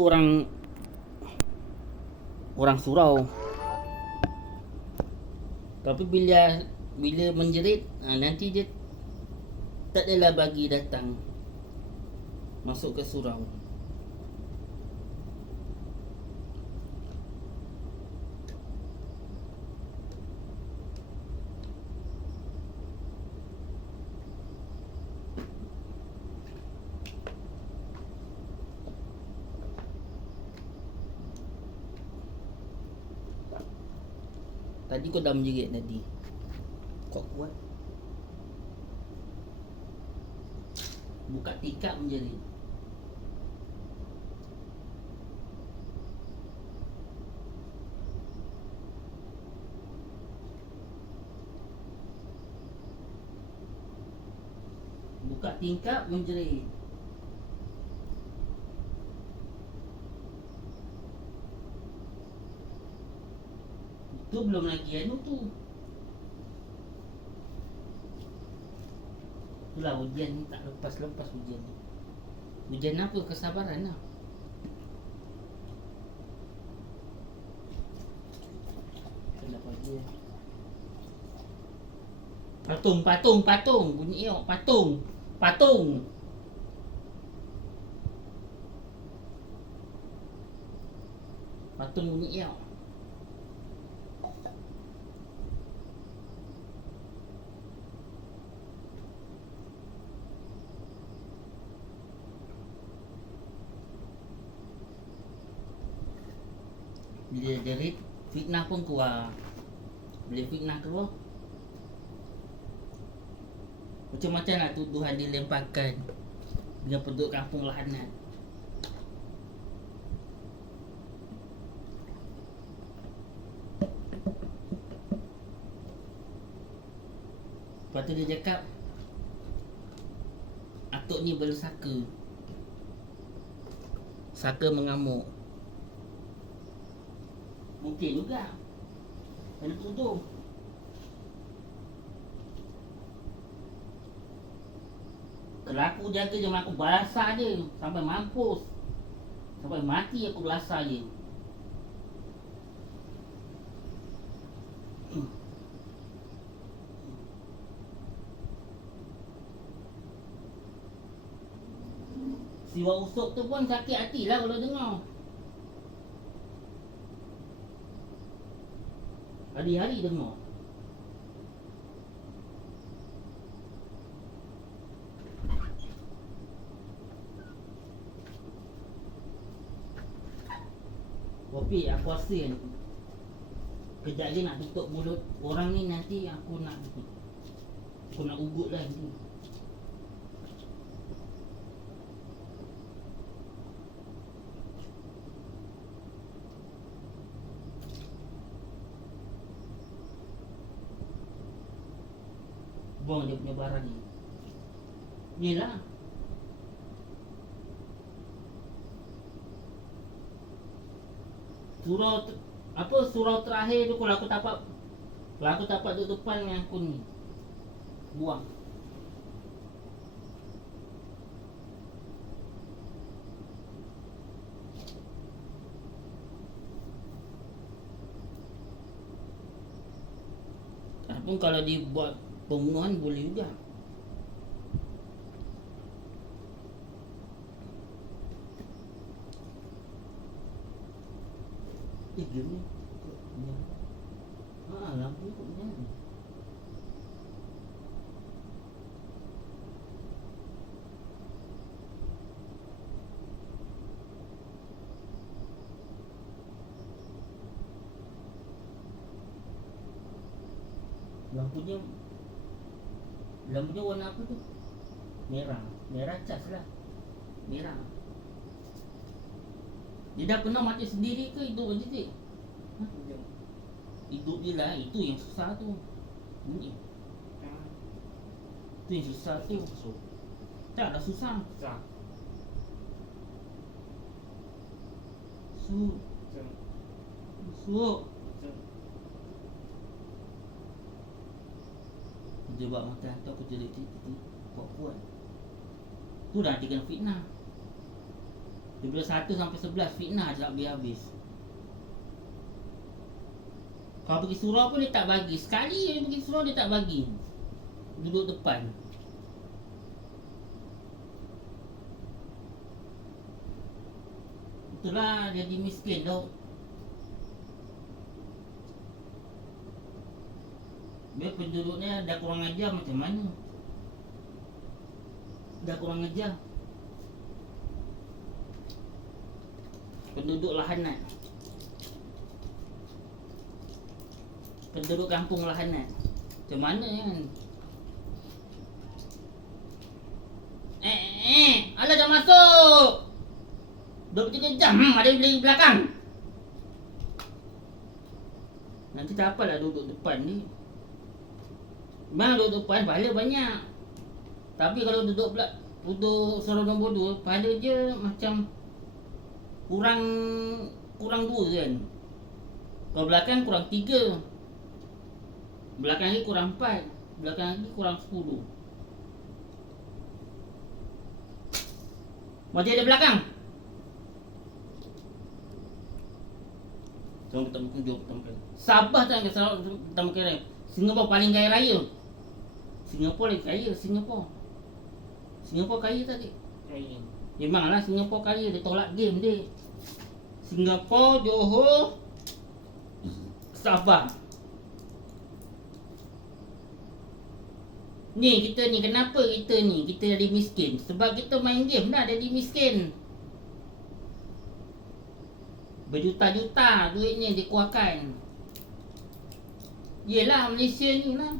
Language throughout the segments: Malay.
orang orang surau, tapi bila bila menjerit, nanti dia tak adalah bagi datang masuk ke surau. Tadi kau dah menjerit tadi. Kau kuat. Buka tikar menjerit. Buka tingkap menjerit. Itu belum lagi anu tu. Itulah ujian ni, tak lepas-lepas ujian ni. Ujian apa? Kesabaran lah. Kenapa dia? Patung. Bunyi iok, patung. Patung bunyi iok. Bila jerit, fitnah pun keluar. Bila fitnah keluar, macam-macam nak tuduhan dilemparkan dengan penduduk kampung lahanat. Lepas tu dia cakap, atuk ni bersaka. Saka mengamuk. Mungkin juga kena tuduh. Kalau aku jaga je, aku balasah je sampai mampus, sampai mati aku belasah je. Siwa usuk tu pun sakit hati lah kalau dengar. Hari-hari dengar. Tapi aku rasa kan, kejap je nak tutup mulut orang ni, nanti aku nak ugut lah nanti. Buang dia punya barang ni. Yelah, surau terakhir tu, kalau aku tapak duduk depan dengan aku ni, buang. Ataupun kalau dibuat pembunuhan boleh juga. Dia ni lampu kot ni. Lampunya warna apa tu? Merah cas lah. Merah. Dia dah pernah mati sendiri ke hidup je cik? Hidup je lah, itu yang susah tu. Bunyi. Itu yang susah tu. Tak ada susah. Susuk. Dia buat makan tu, aku jerit-jerit. Kuat-kuat. Tu dah nanti kena fitnah. Daripada 1 sampai 11 fitnah je habis-habis. Kalau pergi surau pun dia tak bagi. Sekali dia pergi surau dia tak bagi. Duduk depan. Itulah jadi miskin tau. Dia penduduknya dah kurang ajar macam mana? Dah kurang ajar. Penduduk lahanat. Penduduk kampung lahanat. Macam mana kan? Alah dah masuk. 23 jam ada yang beli belakang. Nanti tak apalah duduk depan ni. Memang duduk depan pahala banyak. Tapi kalau duduk sorong nombor 2, pahala je macam kurang 2 kan. Kalau belakang kurang 3. Belakang lagi kurang 4. Belakang lagi kurang 10. Masih ada belakang. Jom kita pertama kali. Sabah tak pertama kali. Singapura paling kaya raya. Singapura lagi kaya. Singapura kaya tadi. Kaya. Memanglah Singapura kaya. Dia tolak game dia. Singapura, Johor, Sabah. Ni kita ni, kenapa kita ni kita jadi miskin? Sebab kita main game dah jadi miskin. Berjuta-juta duitnya dikeluarkan. Yelah Malaysia ni lah.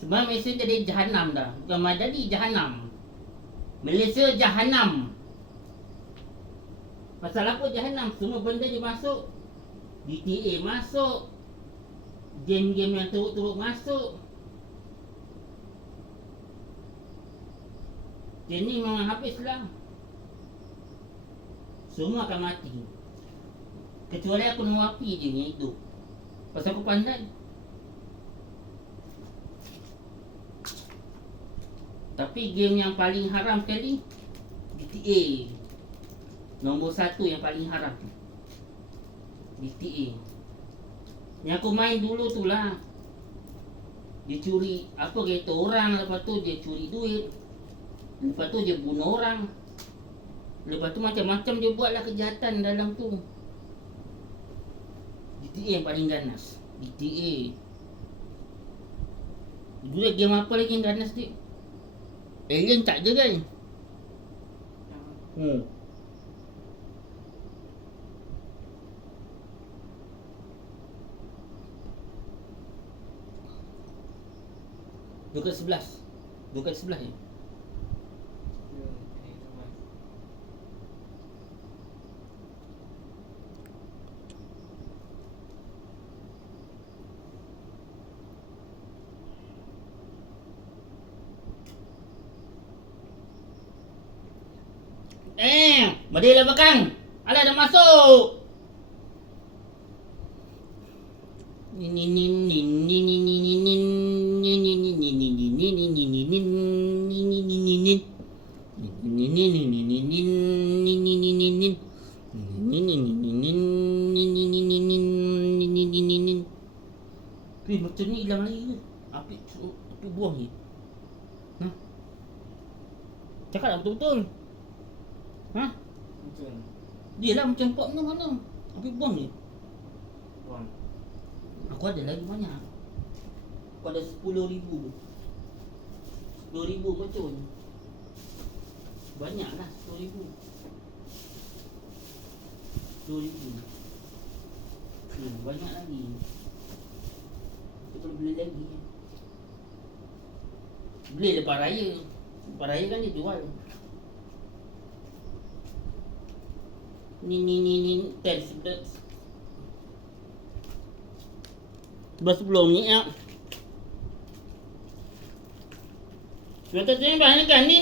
Sebenarnya Malaysia jadi jahanam dah. Bukan jadi jahanam. Malaysia jahanam. Pasal apa jahanam? Semua benda je masuk. GTA masuk. Game-game yang teruk-teruk masuk. Dia ni memang habislah. Semua akan mati. Kecuali aku nama api je yang hidup. Pasal aku pandai. Tapi game yang paling haram sekali GTA. Nombor 1 yang paling haram GTA. Yang aku main dulu tu lah. Dia curi apa kereta orang. Lepas tu dia curi duit. Lepas tu dia bunuh orang. Lepas tu macam-macam dia buatlah kejahatan dalam tu. GTA yang paling ganas. GTA. Dulu game apa lagi yang ganas dia? Alien tak ada kan? Dekat sebelah je. Badilah belakang. Alah dah masuk. Macam ni hilang lagi ke? Api buang ni. Cakap lah betul-betul. Betul. Dia lah macam pot ni mana? Api buang ni. Buang. Aku ada lagi banyak. Aku ada 10,000. 10,000 bocor. Banyak lah 10,000. 10,000. Banyak lagi. Kita perlu beli lagi. Beli lepas raya. Lepas raya kan dia jual. Ni tel sebelum ni ya. Sudah tu ni banyak kan ni